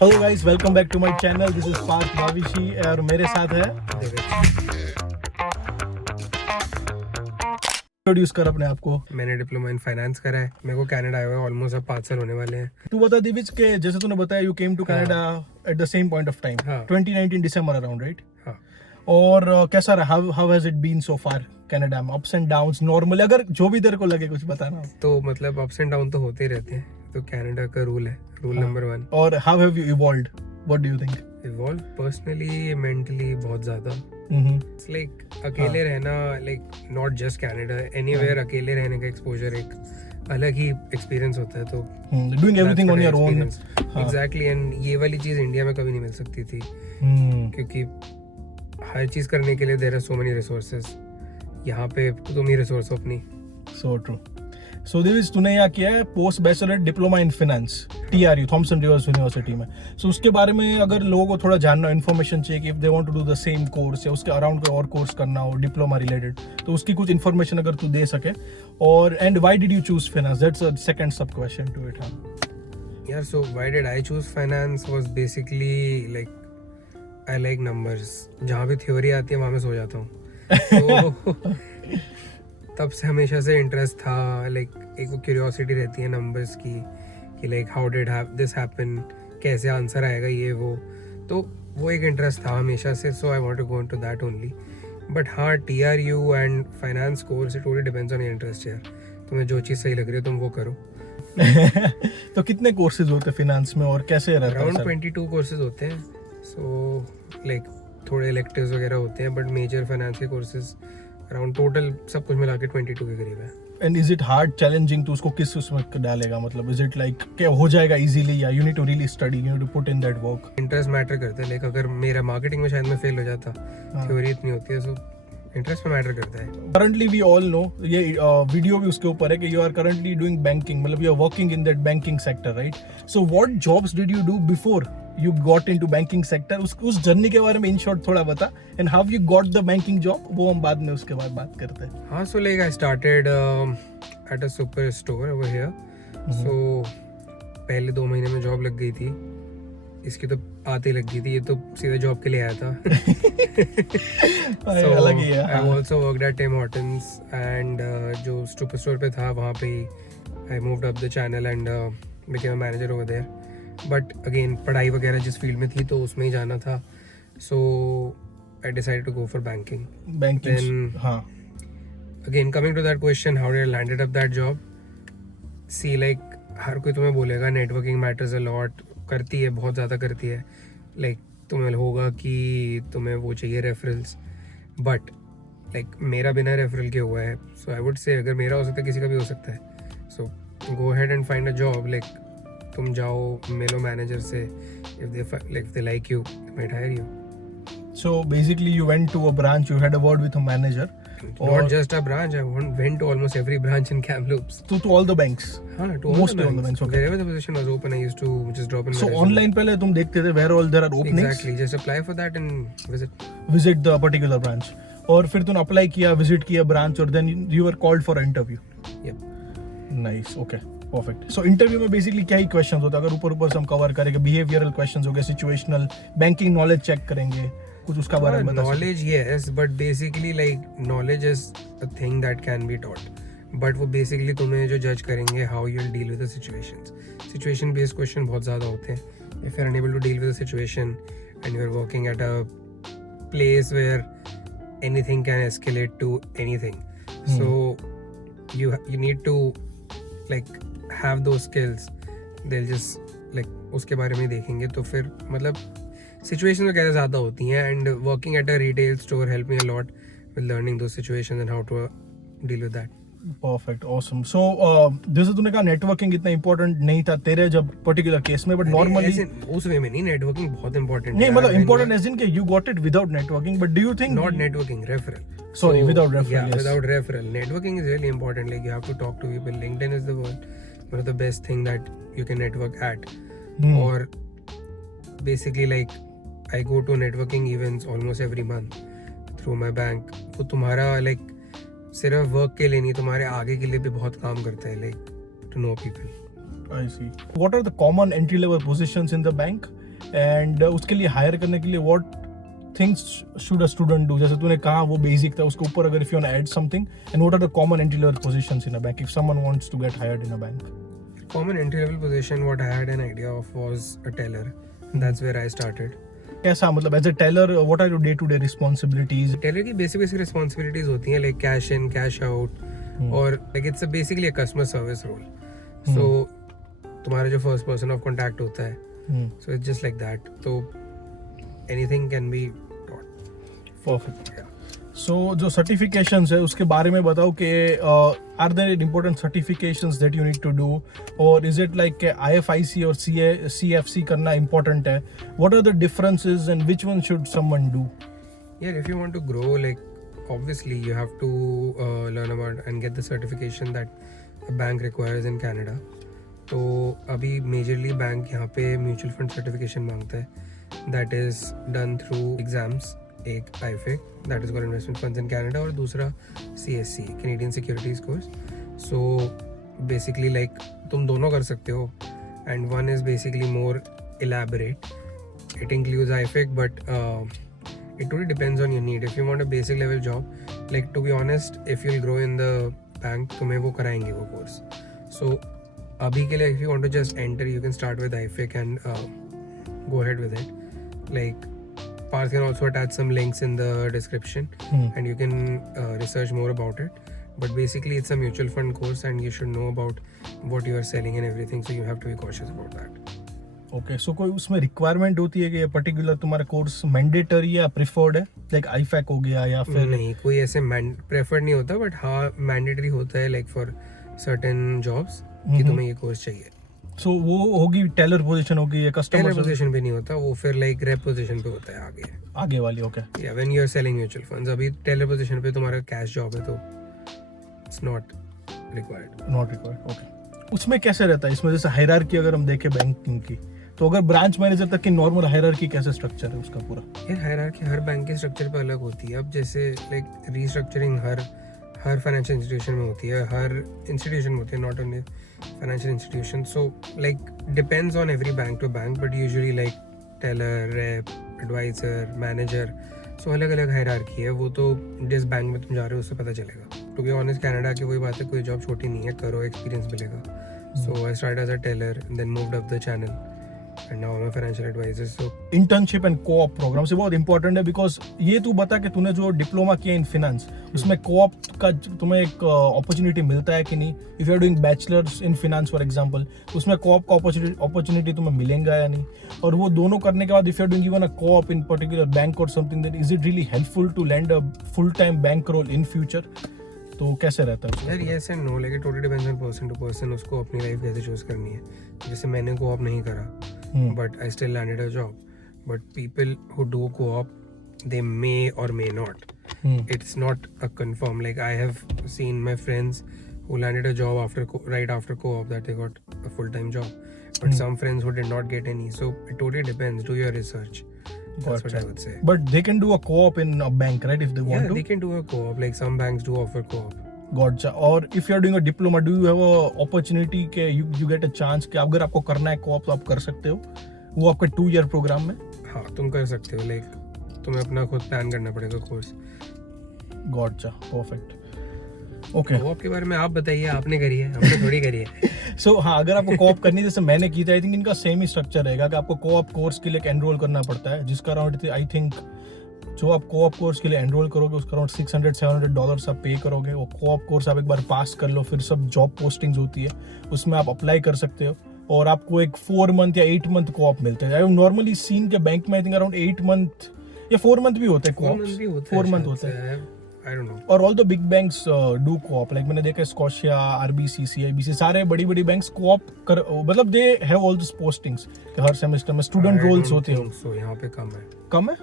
Hello guys, welcome back to my channel. This is Parth Bhavishi और मेरे साथ है इंट्रोड्यूस कर अपने आप को। मैंने डिप्लोमा इन फाइनेंस करा है। मेरे को कनाडा आया हुआ है ऑलमोस्ट अब 5 साल होने वाले हैं। तू बता दिविज के जैसे तूने बताया you came to Canada at the same point of time, हाँ। 2019 दिसंबर अराउंड, राइट? हाँ, और कैसा रहा? How has it been so far Canada में? अप्स एंड डाउन्स, नॉर्मल, अगर जो भी तेरे को लगे कुछ बताना। तो मतलब अप्स एंड डाउन तो होते ही रहते हैं, तो कनाडा का रूल है, रूल नंबर 1। और how have you evolved? What do you think? Evolve personally, mentally बहुत ज्यादा। इट्स लाइक अकेले रहना, like not just Canada, anywhere अकेले रहने का एक्सपोजर एक अलग ही एक्सपीरियंस होता है। तो doing everything on your own. Exactly, and ये वाली चीज इंडिया में कभी नहीं मिल सकती थी, क्योंकि हर चीज करने के लिए there are so many resources. यहाँ पे तुम ही रिसोर्स हो अपनी। So true. सो दिविज, तूने यहाँ किया है post bachelor diploma in finance, TRU, Thompson Rivers university में। सो उसके बारे में अगर लोगों को थोड़ा जानना, इन्फॉर्मेशन चाहिए कि if they want to do the same course या उसके अराउंड कोई और कोर्स करना हो डिप्लोमा रिलेटेड, तो उसकी कुछ इन्फॉर्मेशन अगर तू दे सके। और and why did you choose finance? That's a second sub question to it. Yeah, so why did I choose finance was basically like I like numbers. जहाँ भी थ्योरी आती है वहाँ मैं सो जाता हूँ। तो तब से हमेशा से इंटरेस्ट था, लाइक एक वो क्यूरियोसिटी रहती है नंबर्स की कि like how did this happen, कैसे आंसर आएगा ये वो। तो वो एक इंटरेस्ट था हमेशा से, so I want to go into that only. But हाँ, TRU and finance course it totally depends on your interest यार। तुम्हें जो चीज़ सही लग रही है तुम वो करो। तो कितने कोर्सेज होते हैं फाइनेंस में और कैसे रहता है? अराउंड 22 कोर्सेज होते हैं। सो लाइक थोड़े इलेक्टिव्स वगैरह होते हैं, बट मेजर फाइनेंस के कोर्सेज अराउंड टोटल सब कुछ मिला के 22 के करीब है। And is it hard, challenging? तो उसको किस उसमें डालेगा? मतलब इज इट लाइक क्या हो जाएगा इजीली, या you need to really study, you need to put in that work? Interest matter करता है। लाइक अगर मेरा मार्केटिंग में शायद मैं फेल हो जाता, थ्योरी इतनी होती है, सो इंटरेस्ट में मैटर करता है। करंटली वी ऑल नो, ये वीडियो भी उसके ऊपर है कि you are currently doing banking, मतलब you are working in that banking sector, right? So what jobs did you do before you got into banking sector? उस जर्नी के बारे में इन शॉर्ट थोड़ा बता, and how you got the banking job, वो हम बाद में उसके बाद बात करते हैं। हाँ, so like I started at a super store over here. So पहले 2 महीने में जॉब लग गई थी। इसकी तो आते लग गई थी, ये तो सीधे जॉब के लिए आया था। So अलग ही है। I also worked at Tim Hortons and जो super store पे था वहाँ पे I moved up the channel and became a manager over there. But again पढ़ाई वगैरह जिस फील्ड में थी तो उसमें ही जाना था, so I decided to go for banking. हाँ, again coming to that question, how did I landed up that job? See like हर कोई तुम्हें बोलेगा नेटवर्किंग मैटर्स अ लॉट, करती है, बहुत ज़्यादा करती है। लाइक तुम्हें होगा कि तुम्हें वो चाहिए रेफरल्स, बट लाइक मेरा बिना रेफरल के हुआ है। सो आई वुड से अगर मेरा हो सकता है किसी का भी हो सकता है। So go ahead and find a job. Like तुम जाओ, मिलो मैनेजर से, if they like you, they might hire you. so basically you went to a branch, you had a word with a manager, Not just a branch, I went to almost every branch in Kamloops. to all the banks? हाँ, to all Mostly the all the banks, okay. Wherever the position was open, I used to just drop in my So resume. online पहले तुम देखते थे where all there are openings? Exactly, just apply for that and visit the particular branch, और फिर तूने apply किया, visit किया branch, और then you are called for interview. Yep. Nice, okay, perfect. So interview में बेसिकली क्या ही questions होता है? अगर ऊपर से हम कवर करेंगे, बिहेवियरल क्वेश्चंस हो गए, सिचुएशनल, बैंकिंग नॉलेज चेक करेंगे, कुछ उसका बारे में बता सकते? Knowledge, yes, but basically like knowledge is a thing that can be taught. But वो basically तुम्हें जो जज करेंगे how you'll deal with the situations. Situation based question बहुत ज़्यादा होते हैं। If you're unable to deal with the situation and you're working at a place where anything can escalate to anything, so you need to like have those skills. They'll just like उसके बारे में देखेंगे, तो फिर मतलब situation वगैरह ज़्यादा होती हैं। And working at a retail store help me a lot with learning those situations and how to deal with that. Perfect, awesome. So जैसे तूने कहा नेटवर्किंग इतना इंपॉर्टेंट नहीं था तेरे जब पर्टिकुलर केस में, बट नॉर्मली उस वे में नहीं, नेटवर्किंग बहुत इंपॉर्टेंट नहीं, मतलब इंपॉर्टेंट एज इन के you got it without networking, but do you think not networking, referral, sorry, without referral, yeah, yes. without referral, networking is really important. Like you have to talk to people. LinkedIn is the one of the best thing that you can network at. Or basically like I go to networking events almost every month through my bank. वो तुम्हारा like सिर्फ work के लिए नहीं, तुम्हारे आगे के लिए भी बहुत काम करता है, like to know people. I see. What are the common entry level positions in the bank? And उसके लिए हायर करने के लिए what things should a student do? जैसे तूने कहा वो बेसिक था, उसके ऊपर अगर if you want add something, and what are the common entry level positions in a bank if someone wants to get hired in a bank? Common entry level position what I had an idea of was a teller. That's where I started. कैसा मतलब as a teller what are your day to day responsibilities? Teller की basic responsibilities होती हैं like cash in cash out और like it's basically a customer service role. So तुम्हारा जो first person of contact होता है, so it's just like that. तो anything can be taught. Perfect. So जो सर्टिफिकेशंस है उसके बारे में बताओ कि are there important certifications that you need to do, और इज इट लाइक IFIC और CFC करना इंपॉर्टेंट है? What are the differences and which one should someone do? Yeah, if you want to grow, like obviously you have to learn about and get the certification that a bank requires in Canada. तो अभी majorly bank यहाँ पे mutual fund certification मांगता है. That is done through exams. एक IFIC that is called investment funds in Canada और दूसरा CSC Canadian securities course. So basically like तुम दोनों कर सकते हो and one is basically more elaborate. It includes IFIC but it totally depends on your need. If you want a basic level job, like to be honest, if you'll grow in the bank, तुम्हें वो कराएंगे वो course. So अभी के लिए if you want to just enter, you can start with IFIC and go ahead with it. Like Parth can also attach some links in the description and you can research more about it. But basically it's a mutual fund course and you should know about what you are selling and everything, so you have to be cautious about that. Okay. So कोई उसमें requirement होती है कि ये particular तुम्हारा course mandatory या preferred है, like IFAC हो गया या फिर? नहीं, कोई ऐसे प्रेफर्ड नहीं होता, बट हाँ मैंडेटरी होता है लाइक फॉर सर्टेन जॉब्स कि तुम्हें ये कोर्स चाहिए. सो वो होगी टेलर पोजीशन होगी या कस्टमर टेलर पोजीशन पे नहीं होता, वो फिर लाइक रेप पोजीशन पे होता है आगे वाली? ओके. या when you are selling mutual funds. अभी टेलर पोजीशन पे तुम्हारा कैश जॉब है तो इट्स नॉट रिक्वायर्ड. ओके. उसमें कैसे रहता है इसमें, जैसे हायरार्की अगर हम देखें बैंकिंग की, तो अगर ब्रांच मैनेजर तक की नॉर्मल हायरार्की कैसे स्ट्रक्चर है उसका पूरा? यार हायरार्की हर बैंक के स्ट्रक्चर पे अलग होती है. अब जैसे लाइक रीस्ट्रक्चरिंग हर फाइनेंशियल इंस्टीट्यूशन में होती है, हर इंस्टीट्यूशन में होती है, not only financial institution. So like depends on every bank to bank, but usually like teller, rep, advisor, manager, so अलग अलग हायरार्की है. वो तो जिस बैंक में तुम जा रहे हो उससे पता चलेगा. टू बी ऑनेस्ट कनाडा की वही बात है, कोई जॉब छोटी नहीं है, करो एक्सपीरियंस मिलेगा. So I started as a teller, then moved up the channel and now I'm a financial advisor. So internship and co-op program से बहुत इंपॉर्टेंट है, बिकॉज ये तू बता कि तूने जो डिप्लोमा किया इन फिनेंस, उसमें कोऑप का तुम्हें एक अपॉर्चुनिटी मिलता है कि नहीं? If you are doing bachelors in finance for example, उसमें कोऑप का अपॉर्चुनिटी तुम्हें मिलेगा या नहीं? और वो दोनों करने के बाद if you are doing even a co-op in particular bank और something, then is it really helpful to land a full time bank role in future? तो कैसे रहता है यार? Yes and no, like it totally depends on person to person, उसको अपनी life कैसे choose करनी है. जैसे मैंने कोऑप नहीं करा, but I still landed a job. But people who do co-op, they may or may not. It's not a confirm. Like I have seen my friends who landed a job right after co-op that they got a full-time job. But some friends who did not get any. So it totally depends. Do your research. That's what I would say. But they can do a co-op in a bank, right? If they want to. Yeah, they can do a co-op. Like some banks do offer co-op. Gotcha. और if you are doing a diploma, do you have a opportunity कि you get a chance कि अगर आपको करना है co-op तो आप कर सकते हो वो आपका 2-year प्रोग्राम में? हाँ, तुम कर सकते हो. लाइक तुम्हें अपना खुद प्लान करना पड़ेगा course. Gotcha. Perfect. Okay. co-op के बारे में आप बताइए, आपने करी है, हमने थोड़ी करी है. सो हाँ, अगर आपको co-op करनी है जैसे मैंने की थी, आई थिंक इनका सेम ही स्ट्रक्चर रहेगा कि आपको co-op कोर्स के लिए एनरोल करना पड़ता है, जिसका अराउंड आई थिंक जो आप कोऑप कोर्स के लिए एनरोल करोगे उसका अराउंड $600-700 आप पे करोगे. वो कोऑप कोर्स आप एक बार पास कर लो, फिर सब जॉब पोस्टिंग्स होती है उसमें आप अप्लाई कर सकते हो और आपको एक 4 मंथ या 8 मंथ कोऑप मिलते हैं. आई हैव नॉर्मली सीन के बैंक में आई थिंक अराउंड 8 मंथ या 4 मंथ भी होते हैं कोऑप. 4 मंथ होते हैं. I don't know. और all the big banks do co-op. Like मैंने देखा स्कॉशिया, RBC, CIBC, सारे बड़ी बैंक्स कोऑप कर, मतलब they have all this postings कि हर सेमेस्टर में स्टूडेंट रोल्स होते हो. सो यहाँ पे कम है.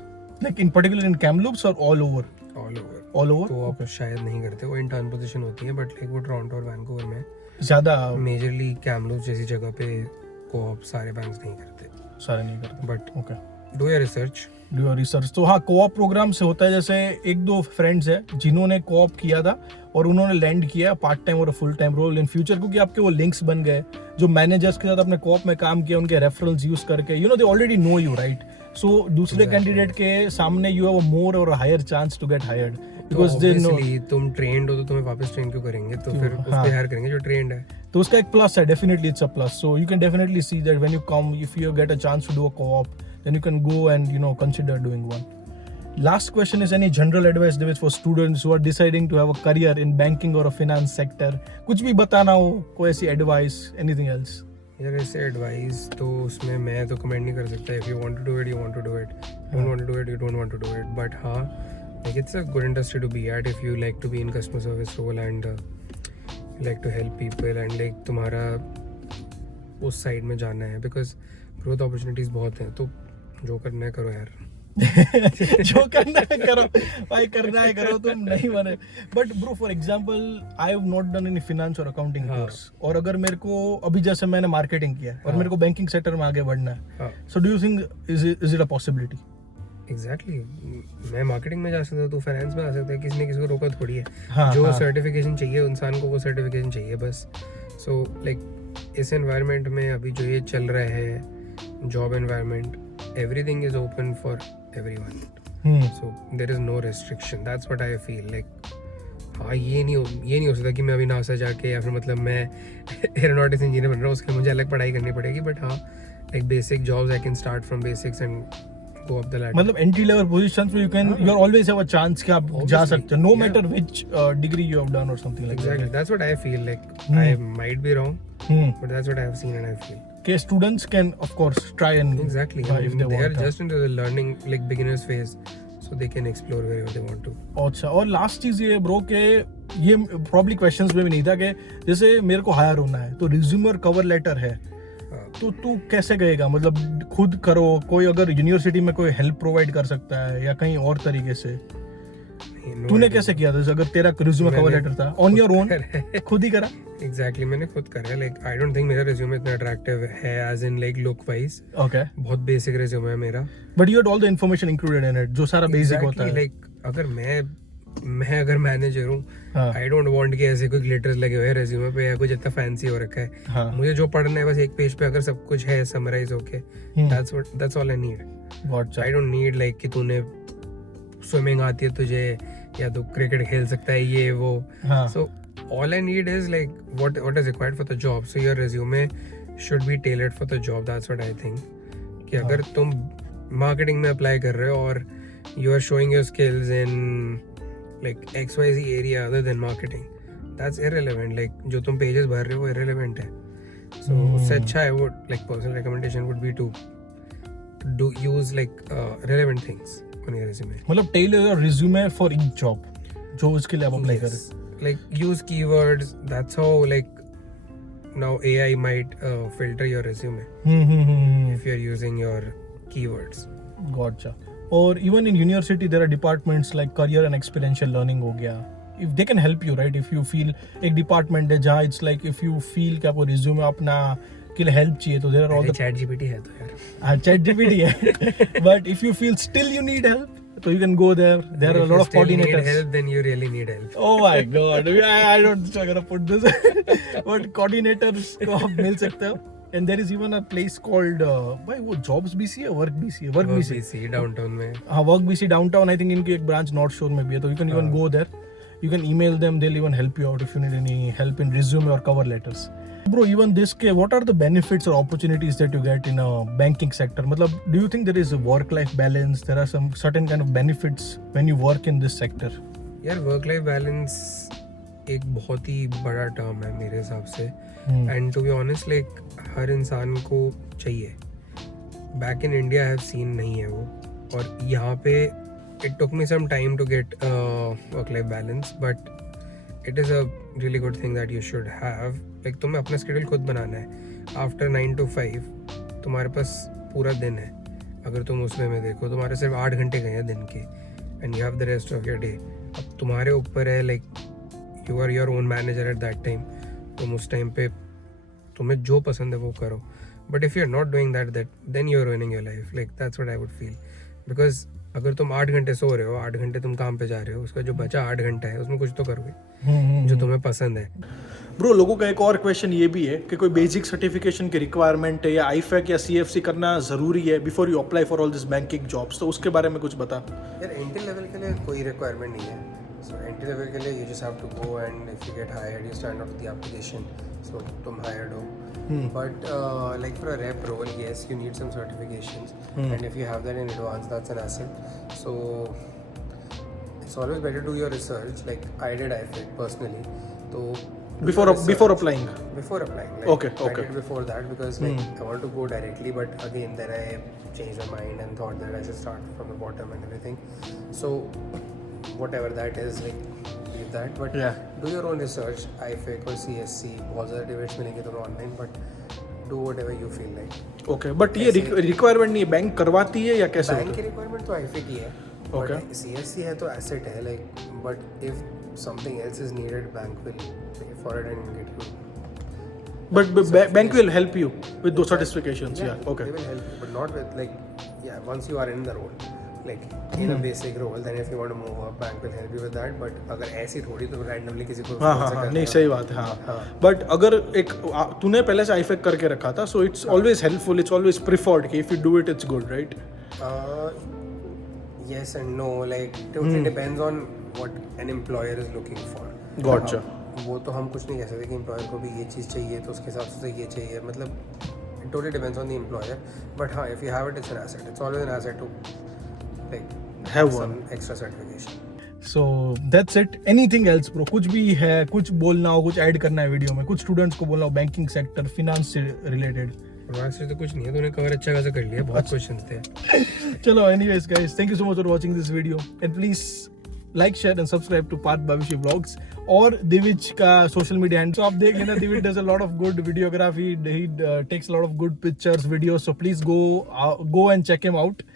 Like in particular in Kamloops or all over? All over. तो आप शायद नहीं करते, वो इंटर्न पोजीशन होती है, बट लाइक वो टोरंटो और वैंकूवर में ज्यादा. मेजरली कैमलूप्स जैसी जगह पे कोऑप सारे बैंक्स नहीं करते. But okay. Do your research. Do your research. तो हाँ, कोऑप प्रोग्राम से होता है, जैसे एक दो फ्रेंड्स हैं जिन्होंने कोऑप किया था और उन्होंने लैंड किया पार्ट टाइम और full time role in future, क्योंकि आपके वो लिंक्स बन गए जो मैनेजर्स के साथ अपने कोऑप में काम किया, उनके रेफरल्स यूज करके, they already know you, right? सो दूसरे कैंडिडेट के सामने यू हैव अ मोर और higher chance to get hired, because they know. तुम ट्रेंड हो तो तुम्हें वापस ट्रेन क्यों करेंगे, तो फिर उसको हायर करेंगे जो ट्रेंड है। तो उसका एक प्लस है, definitely it's a plus. So you can definitely see that when you come, if you get a chance to do a co-op, then you can go and consider doing one. Last question is any general advice Devesh for students who are deciding to have a career in banking or a finance sector? कुछ भी बताना हो, कोई ऐसी advice, anything else? यार ऐसे advice तो उसमें मैं तो कमेंट नहीं कर सकता। If you want to do it, you want to do it, don't want to do it, you don't want to do it. But हाँ, like it's a good industry to be at if you like to be in customer service role and like to help people and like तुम्हारा उस side में जाना है, because growth opportunities बहुत हैं। तो जो करना है करो यार। जो करना है करो भाई, करना है करो, तुम नहीं बने। But bro, for example I have not done any finance और अकाउंटिंग कोर्स, और अगर मेरे को अभी जैसे मैंने मार्केटिंग किया और मेरे को बैंकिंग सेक्टर में आगे बढ़ना है, so do you think is it a possibility? Exactly, मैं मार्केटिंग में जा सकता हूँ, तू फाइनेंस में आ सकता है, किसी ने किसी को रोका थोड़ी है। जो सर्टिफिकेशन चाहिए इंसान को, वो सर्टिफिकेशन चाहिए बस। सो लाइक इस एनवायरनमेंट में अभी जो ये चल रहा है, job environment, everything is open for everyone. So there is no restriction. That's what I feel like. हाँ, ये नहीं हो सकता कि मैं अभी नासा जाके या फिर मतलब मैं एरोनॉटिक्स इंजीनियर बन रहा हूँ, उसके लिए मुझे अलग पढ़ाई करनी पड़ेगी। बट हाँ, like basic jobs I can start from basics and go up the ladder. मतलब एंट्री लेवल पोजीशंस में you are always have a chance कि आप जा सकते हो, no matter which degree you have done और something like that. Exactly, that's what I feel like. I might be wrong, but that's what I have seen and I feel. Okay, students can of course try and exactly if they are just into the learning like beginners phase, so they can explore wherever they want to. अच्छा, और last चीज ये bro के ये probably questions में भी नहीं था कि जैसे मेरे को हायर होना है तो रिज्यूमे और कवर लेटर है, तो तू कैसे गएगा? मतलब खुद करो, कोई अगर यूनिवर्सिटी में कोई हेल्प प्रोवाइड कर सकता है या कहीं और तरीके से? तूने कैसे किया था? अगर तेरा रिज्यूमे कवर लेटर था ऑन योर ओन, खुद ही करा? एग्जैक्टली, मैंने खुद करा। लाइक आई डोंट थिंक मेरा रिज्यूमे इतना अट्रैक्टिव है as in like look wise. Okay, बहुत बेसिक रिज्यूमे है मेरा, but you had all the information included in it, जो सारा बेसिक होता है। लाइक अगर मैं अगर मैनेजर हूँ, आई डोंट वांट कि ऐसे कोई ग्लिटर्स लगे हुए हैं रेज्यूमे पे या कुछ इतना फैंसी हो रखा है। मुझे जो पढ़ना है बस एक पेज पे अगर सब कुछ है समराइज होके, that's all I need. I don't need like कि तूने स्विमिंग आती है तुझे या तो क्रिकेट खेल सकता है, ये वो। सो all I need is like what is required for the job. So your resume should be tailored for the job. That's what I think. कि अगर तुम marketing में apply कर रहे हो और you are showing your skills in like XYZ area other than marketing, that's irrelevant. Like जो तुम pages भर रहे हो वो irrelevant है. So उससे अच्छा है वो like personal recommendation would be to do use like relevant things on your resume. मतलब tailor your resume for each job जो उसके लिए आप apply करें. Like use keywords. That's how like now AI might filter your resume if you're using your keywords. Gotcha. Or even in university there are departments like career and experiential learning हो गया. If they can help you, right? If you feel एक department है जहाँ it's like if you feel कि आपको resume अपना के लिए help चाहिए तो there are all the ChatGPT है तो यार. हाँ, ChatGPT है. But if you feel still you need help, so you can go there. There are a lot of coordinators. If you need help, then you really need help. Oh my God! I don't know how to put this. But coordinators को आप मिल सकते हो. And there is even a place called भाई वो Jobs BC है, Work BC है, Work BC downtown में. हाँ, Work BC downtown. I think इनकी एक branch North Shore में भी है, तो you can even go there. You can email them. They'll even help you out if you need any help in resume or cover letters. Bro, even this के what are the benefits or opportunities that you get in a banking sector? मतलब do you think there is a work-life balance? There are some certain kind of benefits when you work in this sector? यार work-life balance एक बहुत ही बड़ा term है मेरे हिसाब से, and to be honest like हर इंसान को चाहिए. Back in India I have seen नहीं है वो, और यहाँ पे it took me some time to get work-life balance, but it is a really good thing that you should have. Like तुम्हें अपना schedule खुद बनाना है. After 9 to 5 तुम्हारे पास पूरा दिन है. अगर तुम उसमें में देखो तुम्हारे सिर्फ 8 घंटे गए हैं दिन के, and you have the rest of your day. अब तुम्हारे ऊपर है like you are your own manager at that time. तुम उस टाइम पे तुम्हें जो पसंद है वो करो. But if you're not doing that, then you're ruining your life. Like that's what I would feel. Because अगर तुम 8 घंटे सो रहे हो, 8 घंटे तुम काम पे जा रहे हो, उसका जो बचा 8 घंटा है उसमें कुछ तो करोगे जो तुम्हें पसंद है. ब्रो, लोगों का एक और क्वेश्चन ये भी है कि कोई बेसिक सर्टिफिकेशन की रिक्वायरमेंट है या आईफैक या सीएफसी करना ज़रूरी है before you apply for all this banking jobs, तो उसके बारे में कुछ बता. यार एंट्री लेवल के लिए कोई रिक्वायरमेंट नहीं है. सो एंट्री लेवल के लिए you just have to go and if you get hired you stand out the application. So तुम हायर्ड हो. But like for a rep role yes you need some certifications and if you have that in advance that's an asset. So it's always better to do your research. Like I did IFIC personally. So before applying. Before applying. Like, Okay. I did before that because like I want to go directly, but again then I changed my mind and thought that I should start from the bottom and everything. So whatever that is, like leave that. But do your own research. IFIC or CSC, बहुत सारे debates मिलेंगे तुम्हें online, but do whatever you feel like. Okay, but ये requirement नहीं है, bank करवाती है या कैसे होता है? बैंक की requirement तो IFIC ही है. Okay. CSC है तो asset है like, but if something else is needed, bank will pay for it and get you. But bank will help you with those certifications. Yeah. Okay. They will help you, but not with like, once you are in the role, like in a basic role, then if you want to move up, bank will help you with that. But अगर ऐसी थोड़ी तो randomly किसी को हाँ, नहीं सही बात है. हाँ. But अगर एक तूने पहले से आईफैक करके रखा था, so it's always helpful, it's always preferred कि if you do it, it's good, right? Yes and no, like totally depends on what an employer is looking for. Gotcha. वो तो हम कुछ नहीं कह सकते कि एम्प्लॉयर को भी ये चीज़ चाहिए तो उसके हिसाब से ये चाहिए. मतलब it totally depends on the employer. But हाँ, if you have it, it's an asset. It's always an asset to like have some one extra certification. So that's it. Anything else, bro? कुछ भी है, कुछ बोलना हो, कुछ add करना है वीडियो में, कुछ स्टूडेंट्स को बोलना हो बैंकिंग सेक्टर, फिनांस से रिलेटेड? वैसे तो कुछ नहीं है, तूने कवर अच्छा खासा कर लिया. बहुत क्वेश्चंस थे. चलो, anyways guys, thank you so much for watching this video and please like, share and subscribe to Parth Bhavishi Vlogs और दिविज का सोशल मीडिया हैंडल. तो आप देख लेना, Divij does a lot of good videography, he takes a lot of good pictures, videos, so please go and check him out.